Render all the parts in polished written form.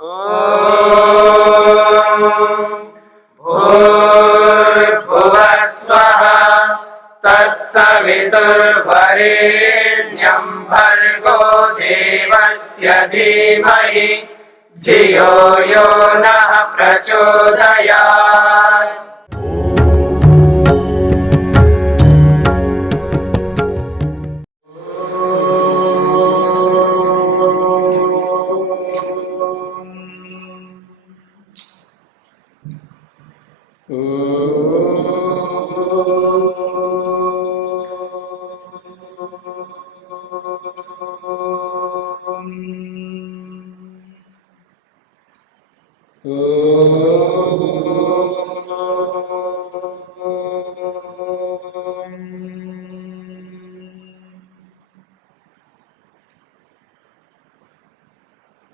भूर्भुवः स्वः तत्सवितुर्वरेण्यं भर्गो देवस्य धीमहि धियो यो नः प्रचोदयात्।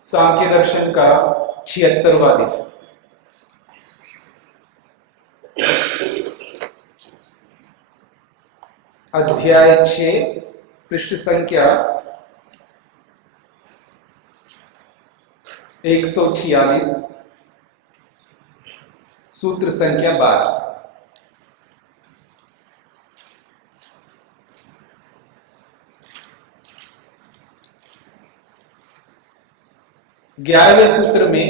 सांख्य दर्शन का 76वां दिन। अध्याय 6 पृष्ठ संख्या 146 सूत्र संख्या 12। ग्यारहवें सूत्र में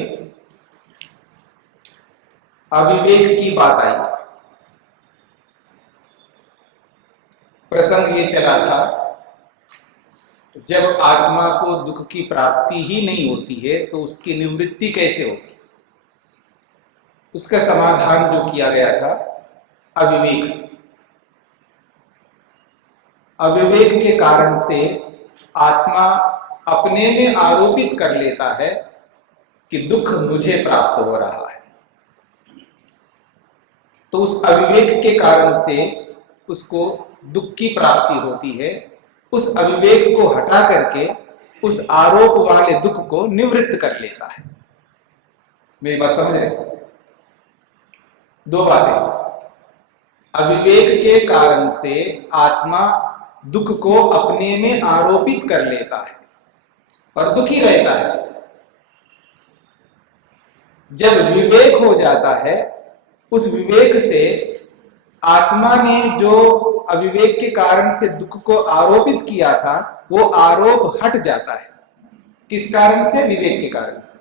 अविवेक की बात आई। प्रसंग ये चला था, जब आत्मा को दुख की प्राप्ति ही नहीं होती है तो उसकी निवृत्ति कैसे होगी। उसका समाधान जो किया गया था अविवेक। अविवेक के कारण से आत्मा अपने में आरोपित कर लेता है कि दुख मुझे प्राप्त हो रहा है। तो उस अविवेक के कारण से उसको दुख की प्राप्ति होती है। उस अविवेक को हटा करके उस आरोप वाले दुख को निवृत्त कर लेता है। मेरी बात समझ रहे? दो बातें। अविवेक के कारण से आत्मा दुख को अपने में आरोपित कर लेता है और दुखी रहता है। जब विवेक हो जाता है, उस विवेक से आत्मा ने जो अविवेक के कारण से दुख को आरोपित किया था वो आरोप हट जाता है। किस कारण से? विवेक के कारण से।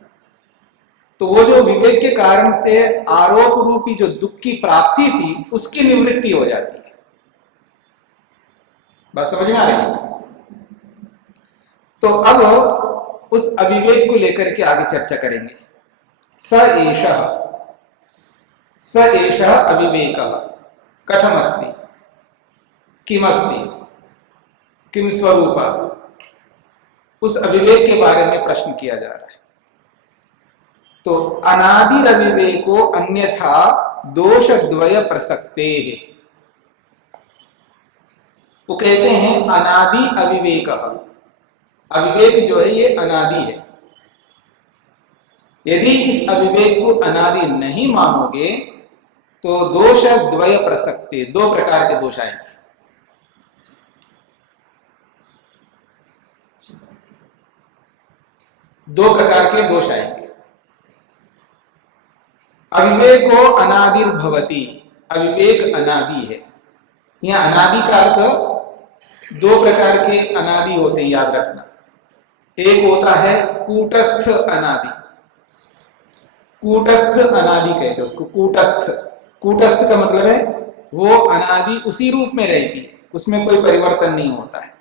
तो वो जो विवेक के कारण से आरोप रूपी जो दुख की प्राप्ति थी उसकी निवृत्ति हो जाती है। बात समझ में आ रही है? तो अब उस अविवेक को लेकर के आगे चर्चा करेंगे। स एषः अविवेकः कथमस्ति किमस्ति किम स्वरूपः। उस अविवेक के बारे में प्रश्न किया जा रहा है। तो अनादिरविवेको अन्यथा दोषद्वय प्रसक्तेः। वो कहते हैं अनादि अविवेकः। अविवेक जो है ये अनादि है। यदि इस अविवेक को अनादि नहीं मानोगे तो दोष द्वय प्रसक्ते, दो प्रकार के दोष आएंगे। दो प्रकार के दोष आएंगे। अविवेको अनादिर्भवति। अविवेक अनादि है। यहां अनादि का अर्थ दो प्रकार के अनादि होते हैं, याद रखना। एक होता है कूटस्थ अनादि। कूटस्थ अनादि कहते हैं उसको। कूटस्थ, कूटस्थ का मतलब है वो अनादि उसी रूप में रहती, उसमें कोई परिवर्तन नहीं होता है,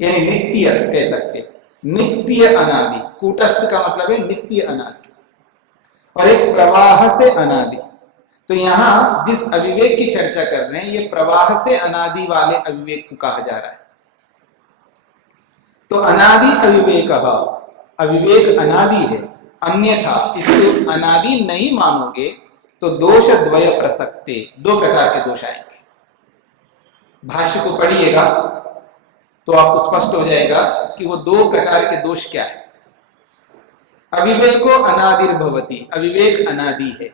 यानी नित्य कह सकते। नित्य अनादि, कूटस्थ का मतलब है नित्य अनादि। और एक प्रवाह से अनादि। तो यहां जिस अविवेक की चर्चा कर रहे हैं ये प्रवाह से अनादि वाले अविवेक को कहा जा रहा है। तो अनादि अविवेक, अविवेक अनादि है। अन्यथा इसको अनादि नहीं मानोगे तो दोष द्वय प्रसक्ते, दो प्रकार के दोष आएंगे। भाष्य को पढ़िएगा तो आपको स्पष्ट हो जाएगा कि वो दो प्रकार के दोष क्या है। अविवेको अनादिर्भवति। अविवेक अनादि है।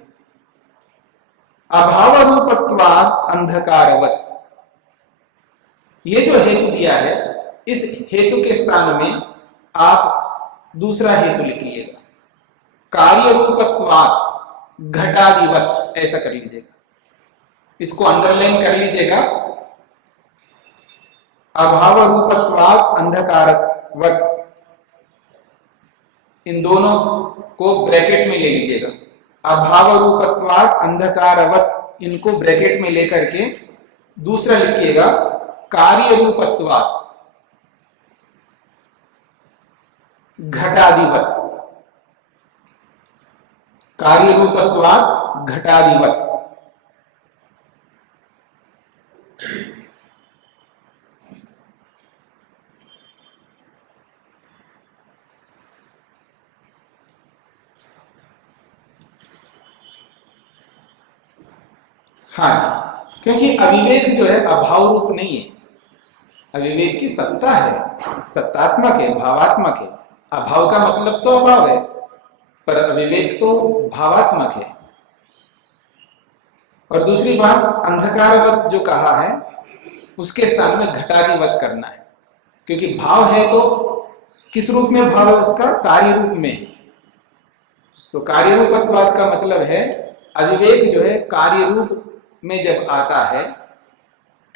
अभाव रूपत्वात् अंधकारवत्। ये जो हेतु दिया है इस हेतु के स्थान में आप दूसरा हेतु लिखिएगा। कार्य रूपत्वात् घटादिवत, ऐसा कर लीजिएगा, इसको अंडरलाइन कर लीजिएगा। अभाव रूपत्वात् अंधकारवत, इन दोनों को ब्रैकेट में ले लीजिएगा। अभाव रूपत्वात् अंधकारवत, इनको ब्रैकेट में लेकर के दूसरा लिखिएगा कार्य रूपत्वात् घटादिवत, कार्य रूपत्वात् घटादिवत। हाँ, क्योंकि अविवेक जो है अभाव रूप नहीं है, अविवेक की सत्ता है, सत्तात्मक है, भावात्मक है। अभाव का मतलब तो अभाव है, पर अविवेक तो भावात्मक है। और दूसरी बात, अंधकारवत जो कहा है उसके स्थान में घटादिवत करना है, क्योंकि भाव है तो किस रूप में भाव है उसका? कार्य रूप में। तो कार्य रूपत्वाद का मतलब है अविवेक जो है कार्य रूप में जब आता है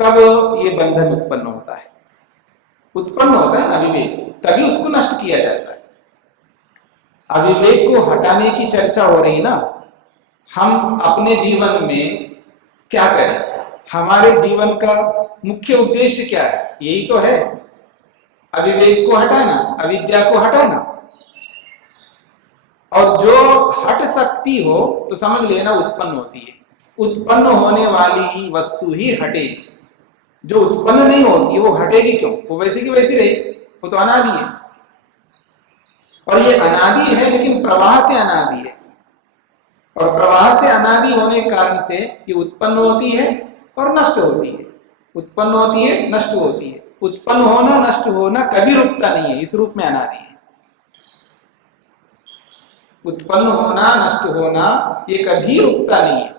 तब ये बंधन उत्पन्न होता है, उत्पन्न होता है अविवेक, तभी उसको नष्ट किया जाता है। अविवेक को हटाने की चर्चा हो रही ना। हम अपने जीवन में क्या करें? हमारे जीवन का मुख्य उद्देश्य क्या है? यही तो है, अविवेक को हटाना, अविद्या को हटाना। और जो हट सकती हो तो समझ लेना उत्पन्न होती है। उत्पन्न होने वाली ही वस्तु ही हटेगी, जो उत्पन्न नहीं होती वो हटेगी क्यों? वो वैसी की वैसी रहेगी, वो तो अनादि है। और ये अनादि है लेकिन प्रवाह से अनादि है, और प्रवाह से अनादि होने के कारण से ये उत्पन्न होती है और नष्ट होती है, उत्पन्न होती है, नष्ट होती है। उत्पन्न होना नष्ट होना कभी रुकता नहीं है, इस रूप में अनादि है। उत्पन्न होना नष्ट होना ये कभी रुकता नहीं है।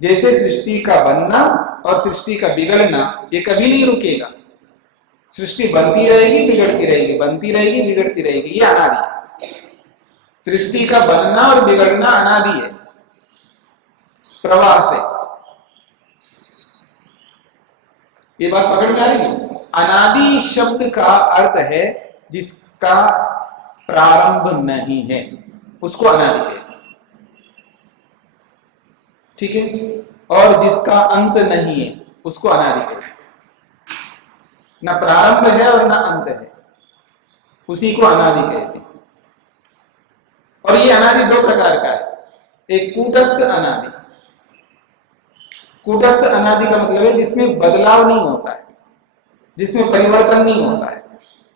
जैसे सृष्टि का बनना और सृष्टि का बिगड़ना ये कभी नहीं रुकेगा। सृष्टि बनती रहेगी, बिगड़ती रहेगी, बनती रहेगी, बिगड़ती रहेगी, ये अनादि है। सृष्टि का बनना और बिगड़ना अनादि है, प्रवाह से। ये बात पकड़ में आ रही है? अनादि शब्द का अर्थ है जिसका प्रारंभ नहीं है, उसको अनादि कहते हैं, ठीक है। और जिसका अंत नहीं है उसको अनादि कहते हैं। ना प्रारंभ है और ना अंत है, उसी को अनादि कहते हैं। और ये अनादि दो प्रकार का है, एक कूटस्थ अनादि। कूटस्थ अनादि का मतलब है जिसमें बदलाव नहीं होता है, जिसमें परिवर्तन नहीं होता है,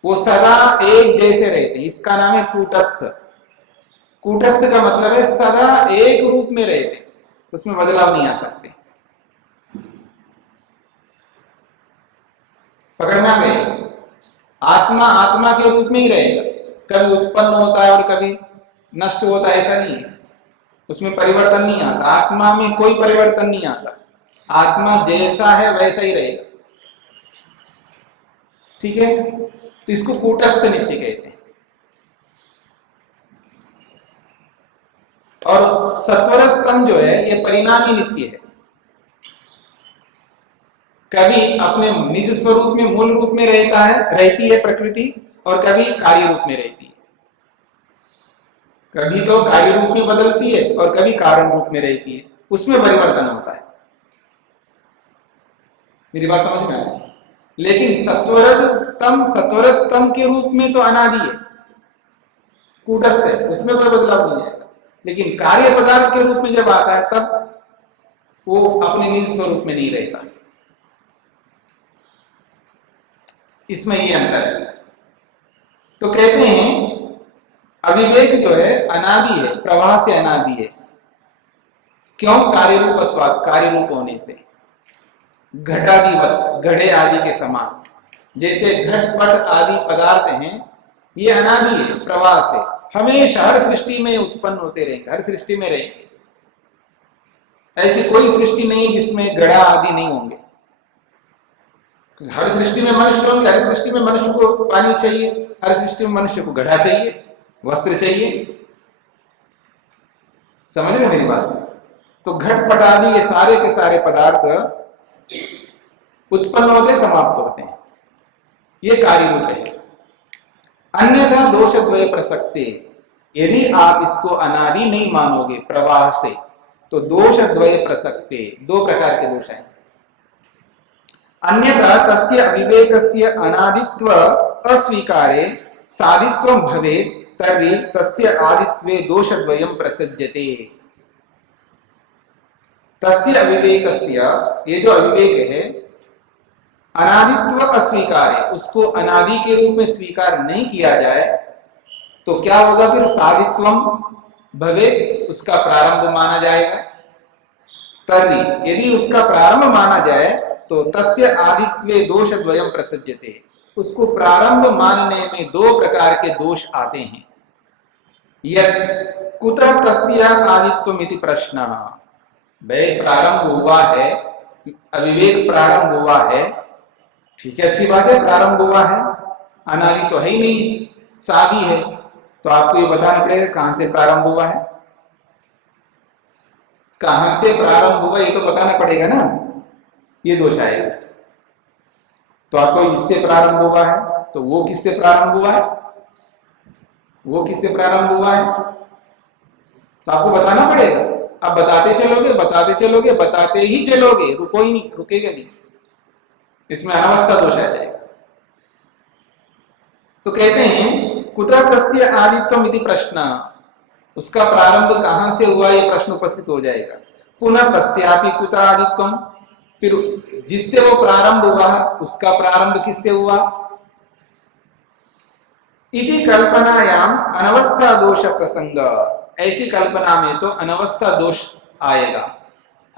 वो सदा एक जैसे रहते हैं, इसका नाम है कूटस्थ। कूटस्थ का मतलब है सदा एक रूप में रहते, उसमें बदलाव नहीं आ सकते। पकड़ना गए, आत्मा आत्मा के रूप में ही रहेगा, कभी उत्पन्न होता है और कभी नष्ट होता है, ऐसा नहीं है, उसमें परिवर्तन नहीं आता। आत्मा में कोई परिवर्तन नहीं आता, आत्मा जैसा है वैसा ही रहेगा, ठीक है। तो इसको कूटस्थ नित्य कहते हैं। और सत्वर स्तंभ जो है ये परिणामी नित्य है, कभी अपने निज स्वरूप में मूल रूप में रहती है प्रकृति, और कभी कार्य रूप में रहती है। कभी तो कार्य रूप में बदलती है और कभी कारण रूप में रहती है, उसमें परिवर्तन होता है। मेरी बात समझ में आई? लेकिन सत्वर स्तंभ के रूप में तो अनादि है, कूटस्थ है, उसमें कोई बदलाव नहीं आएगा। लेकिन कार्य पदार्थ के रूप में जब आता है तब वो अपने निज स्वरूप में नहीं रहता, इसमें ये अंतर है। तो कहते हैं अविवेक जो है अनादि है, प्रवाह से अनादि है। क्यों? कार्य रूपत्वात्, कार्य रूप होने से। घटादिवत, घड़े आदि के समान, जैसे घटपट आदि पदार्थ हैं, ये अनादि है, प्रवाह से हमेशा हर सृष्टि में उत्पन्न होते रहेंगे, हर सृष्टि में रहेंगे। ऐसी कोई सृष्टि नहीं जिसमें घड़ा आदि नहीं होंगे। हर सृष्टि में मनुष्य होंगे, हर सृष्टि में मनुष्य को पानी चाहिए, हर सृष्टि में मनुष्य को घड़ा चाहिए, वस्त्र चाहिए। समझ रहे मेरी बात? तो घटपट आदि ये सारे के सारे पदार्थ उत्पन्न होते समाप्त होते हैं, ये कार्य रूप है। अन्यथा दोष द्वय प्रसक्ते, यदि आप इसको अनादि नहीं मानोगे प्रवाह से, तो दोष द्वय प्रसक्ते, दो प्रकार के दोष हैं। अन्यथा तस्य अविवेकस्य अनादित्व अस्वीकारे सादित्वं भवेत् तर्हि तस्य आदित्वे दोषद्वयं प्रसज्यते। तस्य अविवेकस्य, ये जो अविवेक है, अनादित्व अस्वीकारे, उसको अनादि के रूप में स्वीकार नहीं किया जाए तो क्या होगा फिर? सादित्वम भवेत्, उसका प्रारंभ माना जाएगा। तर्हि यदि उसका प्रारंभ माना जाए तो तस्य आदित्वे दोषद्वयं प्रसज्यते, उसको प्रारंभ मानने में दो प्रकार के दोष आते हैं। यत् कुतः तस्य आदित्वम् इति प्रश्नः, भाई प्रारंभ हुआ है, अविवेक प्रारंभ हुआ है, ठीक है, अच्छी बात है, प्रारंभ हुआ है, अनादि तो है ही नहीं, सादी है, तो आपको ये बताना पड़ेगा कहां से प्रारंभ हुआ है, कहां से प्रारंभ हुआ ये तो बताना पड़ेगा ना, ये दोष आएगा। तो आपको इससे प्रारंभ हुआ है, तो वो किससे प्रारंभ हुआ है, वो किससे प्रारंभ हुआ है, तो आपको बताना पड़ेगा। आप बताते चलोगे, बताते चलोगे, बताते ही चलोगे, रुको ही नहीं, रुकेगा नहीं, इसमें अनवस्था दोष आ जाएगा। तो कहते हैं कुतः तस्य आदित्वम् इति प्रश्न, उसका प्रारंभ कहां से हुआ ये प्रश्न उपस्थित हो जाएगा। पुनः तस्यापि कुतः आदित्वम्, फिर जिससे वो प्रारंभ हुआ उसका प्रारंभ किससे हुआ। इति कल्पनायाम अनवस्था दोष प्रसंग, ऐसी कल्पना में तो अनवस्था दोष आएगा।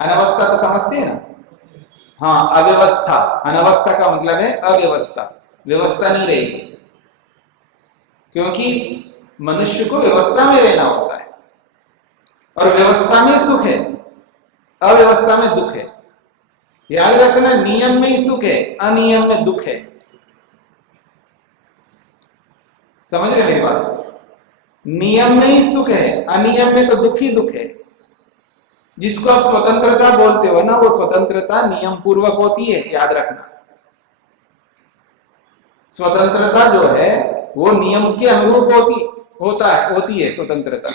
अनवस्था तो समझते हैं ना, हाँ, अव्यवस्था, अनवस्था का मतलब है अव्यवस्था, व्यवस्था नहीं रहेगी, क्योंकि मनुष्य को व्यवस्था में रहना होता है, और व्यवस्था में सुख है, अव्यवस्था में दुख है। याद रखना, नियम में ही सुख है, अनियम में दुख है। समझ रहे मेरी बात? नियम में ही सुख है, अनियम में तो दुख ही दुख है। जिसको आप स्वतंत्रता बोलते हो ना, वो स्वतंत्रता नियम पूर्वक होती है, याद रखना। स्वतंत्रता जो है वो नियम के अनुरूप होती है स्वतंत्रता।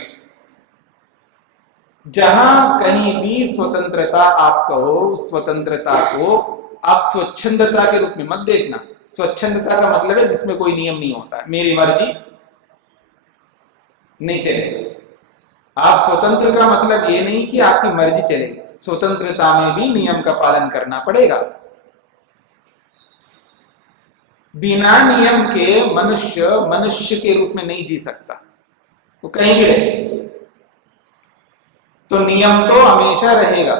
जहां कहीं भी स्वतंत्रता आप कहो, स्वतंत्रता को आप स्वच्छंदता के रूप में मत देखना। स्वच्छंदता का मतलब है जिसमें कोई नियम नहीं होता, मेरी मर्जी नहीं चलेगी। आप स्वतंत्र का मतलब ये नहीं कि आपकी मर्जी चलेगी, स्वतंत्रता में भी नियम का पालन करना पड़ेगा। बिना नियम के मनुष्य के रूप में नहीं जी सकता, वो कहीं भी रहे। तो नियम तो हमेशा रहेगा,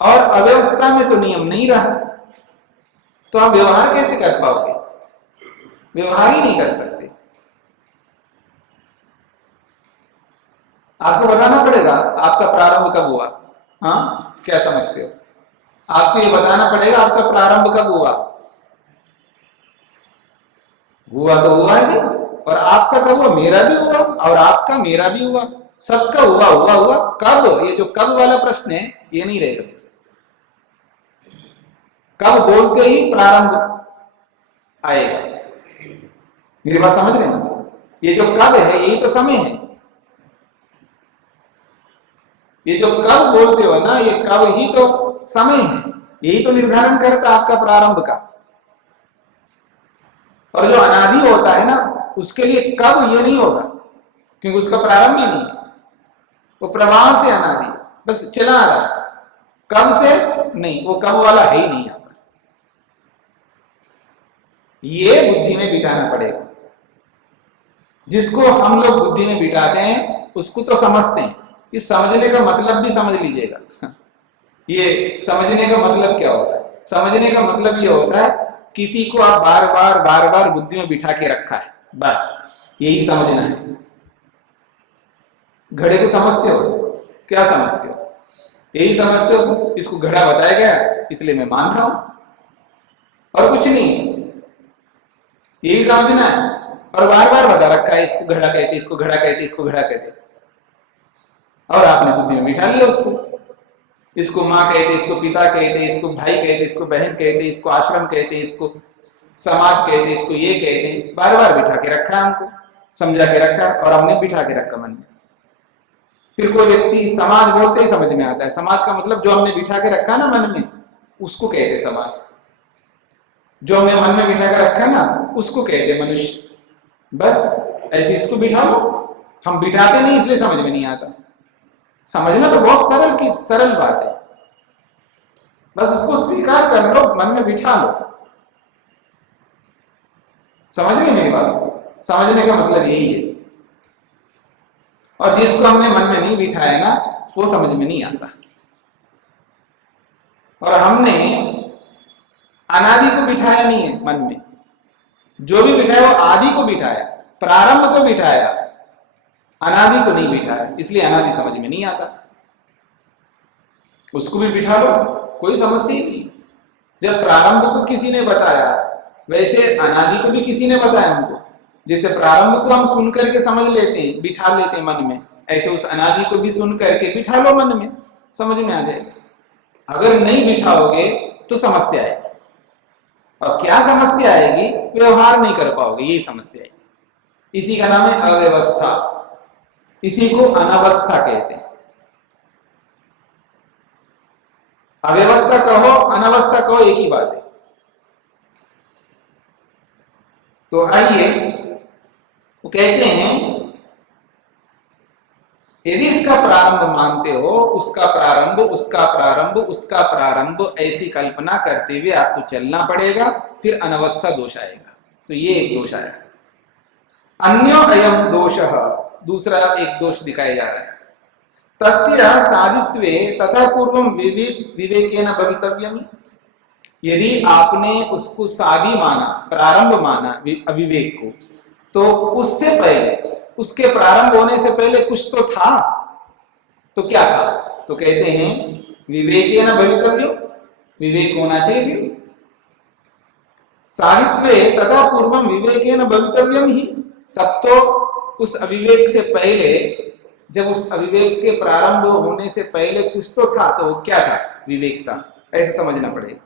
और अव्यवस्था में तो नियम नहीं रहा, तो आप व्यवहार कैसे कर पाओगे? व्यवहार ही नहीं कर सकते। आपको बताना पड़ेगा आपका प्रारंभ कब हुआ। हाँ, क्या समझते हो? आपको ये बताना पड़ेगा आपका प्रारंभ कब हुआ। हुआ तो हुआ ही, और आपका कब हुआ? मेरा भी हुआ, और आपका मेरा भी हुआ, सबका हुआ। कब? ये जो कब वाला प्रश्न है ये नहीं रहेगा। कब बोलते ही प्रारंभ आएगा। मेरी बात समझ रहे हैं? ये जो कब है यही तो समय है। ये जो कब बोलते हो ना, ये कब ही तो समय है, यही तो निर्धारण करता है आपका प्रारंभ का। और जो अनादि होता है ना, उसके लिए कब ये नहीं होगा, क्योंकि उसका प्रारंभ ही नहीं है, वो प्रवाह से अनादि बस चला आ रहा है, कब से नहीं, वो कब वाला है ही नहीं यहां पर। ये बुद्धि में बिठाना पड़ेगा। जिसको हम लोग बुद्धि में बिठाते हैं उसको तो समझते हैं। इस समझने का मतलब भी समझ लीजिएगा। ये समझने का मतलब क्या होता है? समझने का मतलब ये होता है किसी को आप बार बार बुद्धि में बिठा के रखा है, बस यही समझना है। घड़े को समझते हो? क्या समझते हो? यही समझते हो, इसको घड़ा बताया गया इसलिए मैं मान रहा हूं, और कुछ नहीं, यही समझना है। और बार बार बता रखा है, इसको घड़ा कहते, इसको घड़ा कहते, इसको घड़ा कहते। और आपने बुद्धि में बिठा लिया उसको। इसको माँ कहते, इसको पिता कहते, इसको भाई कहते, इसको बहन कहते, इसको आश्रम कहते, इसको समाज कहते, इसको ये कहते, बार बार बिठा के रखा हमको, समझा के रखा और हमने बिठा के रखा मन में। फिर कोई व्यक्ति समाज बोलते ही समझ में आता है, समाज का मतलब जो हमने बिठा के रखा ना मन में, उसको कहते समाज। जो हमने मन में बिठा के रखा ना, उसको कहते मनुष्य। बस ऐसे इसको बिठा लो। हम बिठाते नहीं इसलिए समझ में नहीं आता। समझना तो बहुत सरल बात है, बस उसको स्वीकार कर लो, मन में बिठा लो। समझ रहे मेरी बात? समझने का मतलब यही है। और जिसको हमने मन में नहीं बिठाया ना, वो समझ में नहीं आता। और हमने अनादि को बिठाया नहीं है मन में। जो भी बिठाया वो आदि को बिठाया, प्रारंभ को बिठाया, अनादि को नहीं बिठाया, इसलिए अनादि समझ में नहीं आता। उसको भी बिठा लो, कोई समस्या ही नहीं। जब प्रारंभ को किसी ने बताया, वैसे अनादि को भी किसी ने बताया हमको। जैसे प्रारंभ को हम सुन करके समझ लेते हैं, बिठा लेते हैं मन में, ऐसे उस अनादि को भी सुन करके बिठा लो मन में, समझ में आ जाएगा। अगर नहीं बिठाओगे तो समस्या आएगी। और क्या समस्या आएगी? व्यवहार नहीं कर पाओगे, यही समस्या आएगी। इसी का नाम है अव्यवस्था। इसी को अनावस्था कहते हैं। अव्यवस्था कहो, अनावस्था कहो, एक ही बात है। तो आइए, वो कहते हैं यदि इसका प्रारंभ मानते हो, उसका प्रारंभ, उसका प्रारंभ, उसका प्रारंभ, ऐसी कल्पना करते हुए आपको चलना पड़ेगा, फिर अनवस्था दोष आएगा। तो ये एक दोष आया। अन्यो अयम दोषः, दूसरा एक दोष दिखाया जा रहा है। तस्य साधित्वे तथा पूर्वम विवेकेन भवितव्यम। यदि आपने उसको साधी माना, प्रारंभ माना अविवेक को, तो उससे पहले, उसके प्रारंभ होने से पहले कुछ तो था। तो क्या था? तो कहते हैं विवेकेन भवितव्यम, विवेक होना चाहिए। साहित्वे तथा पूर्वम विवेकेन भवितव्यम ही, तब तो उस अविवेक से पहले, जब उस अविवेक के प्रारंभ होने से पहले कुछ तो था, तो क्या था? विवेक था। ऐसे समझना पड़ेगा।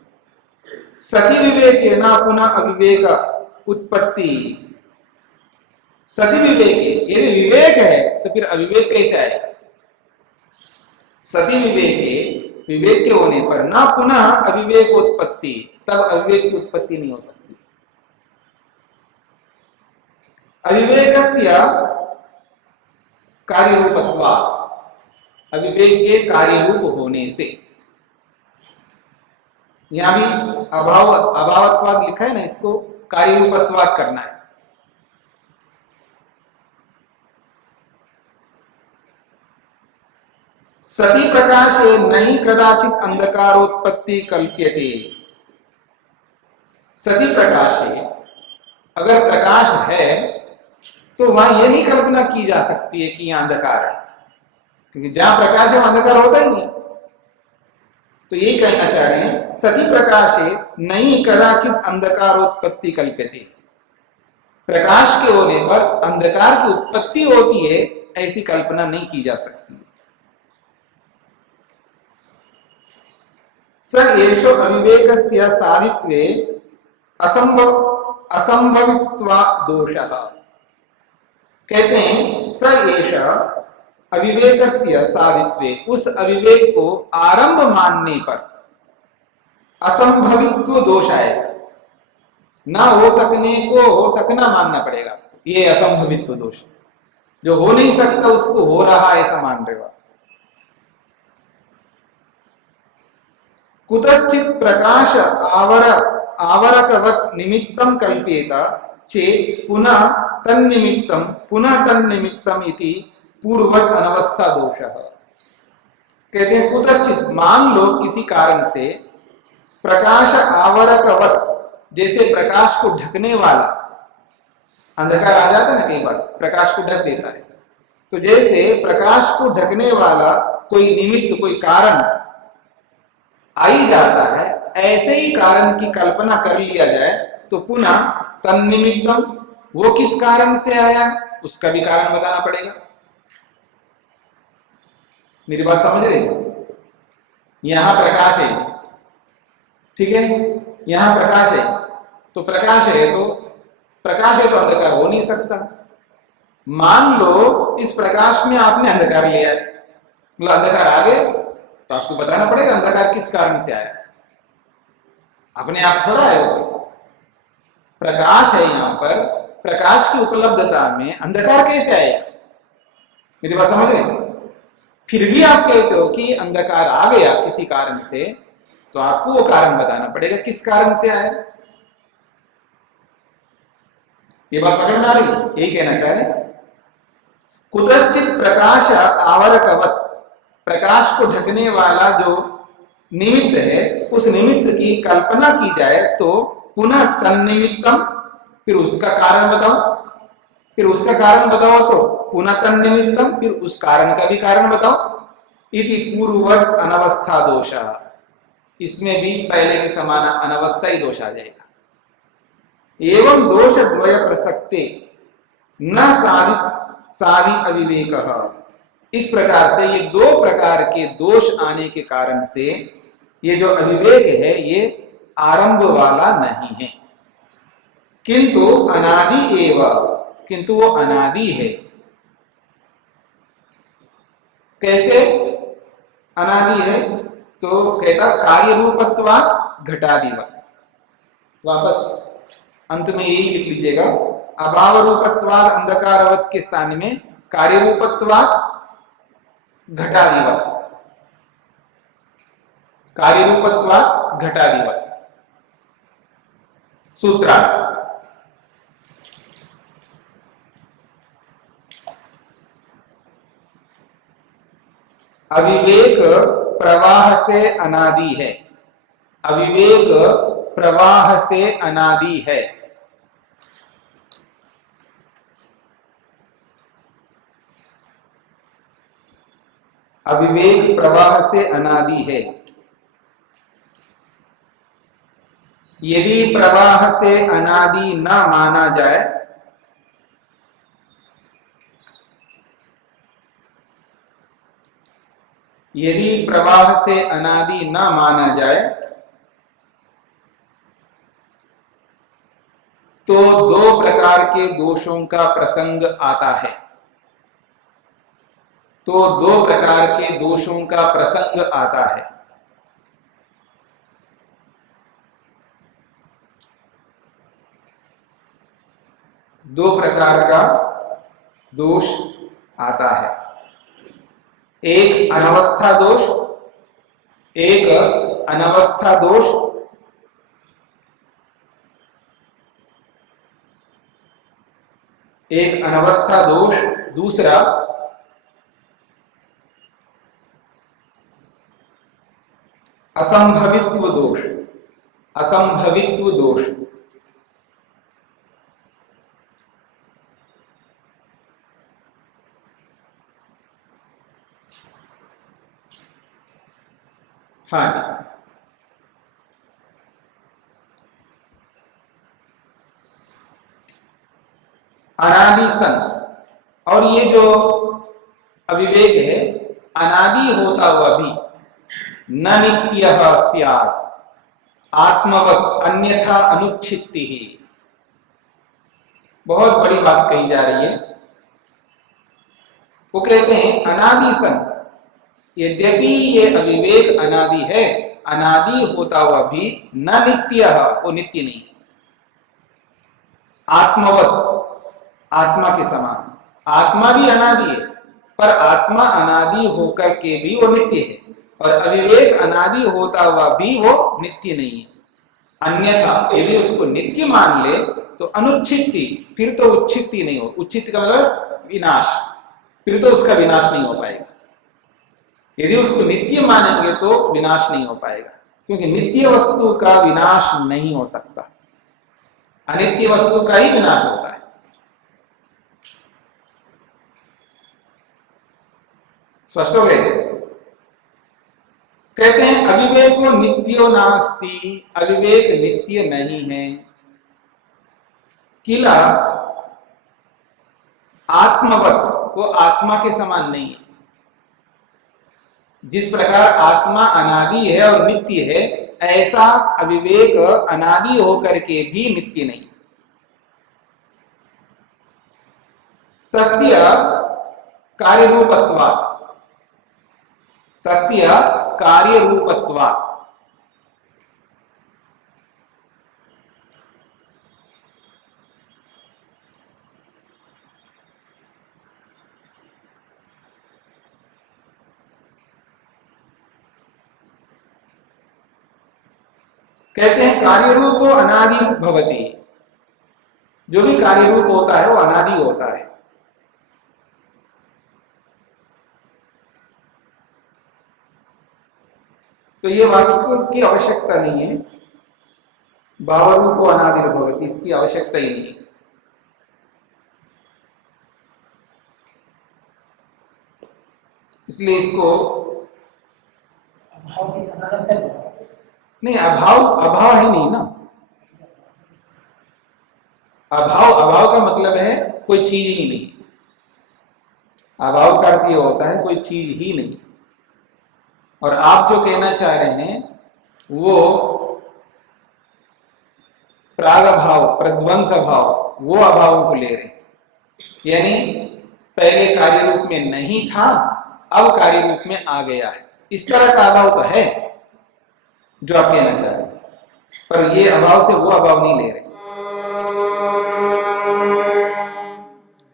सति विवेक ना पुनः अविवेक उत्पत्ति। सति विवेक, यदि विवेक है तो फिर अविवेक कैसे आएगा? सति विवेक, विवेक के होने पर ना पुनः अविवेक उत्पत्ति, तब अविवेक की उत्पत्ति नहीं हो सकती। अविवेकस्य कार्य रूपत्वात्, अविवेक के कार्य रूप होने से। यहां भी अभावत्वाद लिखा है ना, इसको कार्य रूपत्वाद करना है। सती प्रकाशे नहीं कदाचित अंधकारोत्पत्ति कल्प्यते। सती प्रकाशे, अगर प्रकाश है तो वहां यह नहीं कल्पना की जा सकती है कि यहां अंधकार है, क्योंकि जहां प्रकाश है वहां अंधकार होता ही नहीं। तो यही कहना चाह रहे हैं, सती प्रकाशे नहीं कदाचित अंधकारोत्पत्ति कल्प्यते। प्रकाश के होने पर अंधकार की उत्पत्ति होती है, ऐसी कल्पना नहीं की जा सकती। स एषो अविवेकस्य साधित्वे असंभवित्वा दोषः। कहते हैं स एष अविवेकस्य साधित्वे, उस अविवेक को आरंभ मानने पर असंभवित्व दोष आएगा। ना हो सकने को हो सकना मानना पड़ेगा। ये असंभवित्व दोष, जो हो नहीं सकता उसको हो रहा ऐसा मान रहे हो। कुतश्चित प्रकाश आवरकवत् निमित्तं कल्प्येत चेत् पुनः तन्निमित्तम इति पूर्ववत् अनवस्था दोषः। कहते हैं कुतश्चित, मान लो किसी कारण से प्रकाश आवरकवत्, जैसे प्रकाश को ढकने वाला, अंधकार आ जाता है ना कई बार, प्रकाश को ढक देता है। तो जैसे प्रकाश को ढकने वाला कोई निमित्त, कोई कारण आ ही जाता है, ऐसे ही कारण की कल्पना कर लिया जाए तो पुनः तन्निमित्तम, वो किस कारण से आया उसका भी कारण बताना पड़ेगा। मेरी बात समझ रहे हैं? यहां प्रकाश है, ठीक है, यहां प्रकाश है, तो प्रकाश है तो अंधकार हो नहीं सकता। मान लो इस प्रकाश में आपने अंधकार लिया है, मतलब अंधकार आ गए, तो आपको बताना पड़ेगा अंधकार किस कारण से आया, अपने आप थोड़ा है वो। प्रकाश है यहां पर, प्रकाश की उपलब्धता में अंधकार कैसे आएगा? मेरी बात समझ रहे हैं? फिर भी आप कहते हो कि अंधकार आ गया किसी कारण से, तो आपको वो कारण बताना पड़ेगा किस कारण से आया। ये बात पकड़ में आ रही है? यही कहना चाह रहे। कुतश्चित प्रकाश आवरकवत, प्रकाश को ढकने वाला जो निमित्त है, उस निमित्त की कल्पना की जाए तो पुनः तन्निमित्तम, फिर उसका कारण बताओ, फिर उसका कारण बताओ, तो पुनः तन्निमित्तम, फिर उस कारण का भी कारण बताओ। इति पूर्ववत अनवस्था दोष, इसमें भी पहले के समान अनवस्था ही दोष आ जाएगा। एवं दोष द्वय प्रसक्ते न साधि अविवेक, इस प्रकार से ये दो प्रकार के दोष आने के कारण से ये जो अविवेक है ये आरंभ वाला नहीं है, किंतु अनादि एव, किंतु वो अनादि है। कैसे अनादि है? तो कहता कार्य रूपत्वा घटादिवत, वापस अंत में यही लिख लीजिएगा, अभाव रूपत्वाद अंधकारवत के स्थान में कार्य रूपत्वाद घटादिवत, कार्य रूपत्वाद घटादिवत। सूत्रार्थ, अविवेक प्रवाह से अनादि है, अविवेक प्रवाह से अनादि है। अविवेक प्रवाह से अनादि है। यदि प्रवाह से अनादि न माना जाए, यदि प्रवाह से अनादि न माना जाए तो दो प्रकार के दोषों का प्रसंग आता है, तो दो प्रकार के दोषों का प्रसंग आता है। दो प्रकार का दोष आता है, एक अनवस्था दोष, एक अनवस्था दोष, एक अनवस्था दोष, दूसरा असंभवित्व दोष, असंभवित्व दोष। हाँ, अनादि संत, और ये जो अविवेक है अनादि होता हुआ भी न नित्यः स्यात् आत्मवत् अन्यथा अनुच्छित्ति ही। बहुत बड़ी बात कही जा रही है। वो कहते हैं अनादि संत, यद्यपि ये अविवेक अनादि है, अनादि होता हुआ भी न नित्यः, वो नित्य नहीं, आत्मवत्, आत्मा के समान। आत्मा भी अनादि है, पर आत्मा अनादि होकर के भी वो नित्य है, और अविवेक अनादि होता हुआ भी वो नित्य नहीं है। अन्यथा यदि उसको नित्य मान ले तो अनुच्छित्ति, फिर तो उच्छित्ति नहीं हो, उच्छित्ति का मतलब विनाश, फिर तो उसका विनाश नहीं हो पाएगा। यदि उसको नित्य मानेंगे तो विनाश नहीं हो पाएगा, क्योंकि नित्य वस्तु का विनाश नहीं हो सकता, अनित्य वस्तु का ही विनाश होता है। स्पष्ट हो गए? कहते हैं अविवेको नित्यो नास्ति, अविवेक नित्य नहीं है। किला आत्मवत, वो आत्मा के समान नहीं है। जिस प्रकार आत्मा अनादि है और नित्य है, ऐसा अविवेक अनादि होकर के भी नित्य नहीं। तस्य कार्यरूपत्वात्, तस्य कार्यरूपत्वात्, कहते हैं कार्यरूप अनादि भवति, जो भी कार्यरूप होता है वो अनादि होता है। तो ये वाक्य की आवश्यकता नहीं है, भावरूप अनादि भवति, इसकी आवश्यकता ही नहीं है। इसलिए इसको नहीं, अभाव है नहीं ना। अभाव का मतलब है कोई चीज ही नहीं। अभाव का अर्थ ये होता है कोई चीज ही नहीं। और आप जो कहना चाह रहे हैं वो प्राग भाव, प्रध्वंस भाव, वो अभावों को ले रहे हैं। यानी पहले कार्य रूप में नहीं था, अब कार्य रूप में आ गया है। इस तरह का अभाव तो है जो आप कहना चाह रहे हैं, पर ये अभाव से वो अभाव नहीं ले रहे।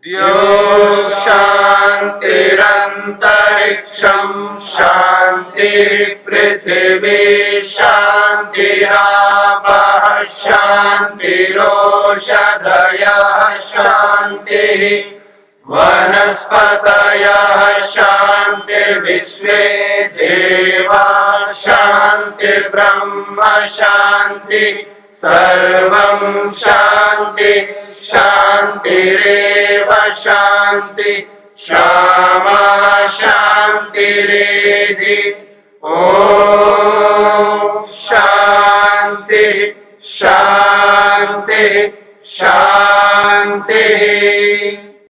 द्यो शान्तिरन्तरिक्षं शान्तिः पृथिवी शान्तिरापः शान्तिरोषधयः शान्तिः वनस्पतयः शान्तिर्विश्वे देवाः शान्तिर्ब्रह्म शान्तिः सर्वं शान्ति शान्तिरेव शान्ति क्षमा शान्तिरेधि। ॐ शान्ति शान्ति शान्तिः।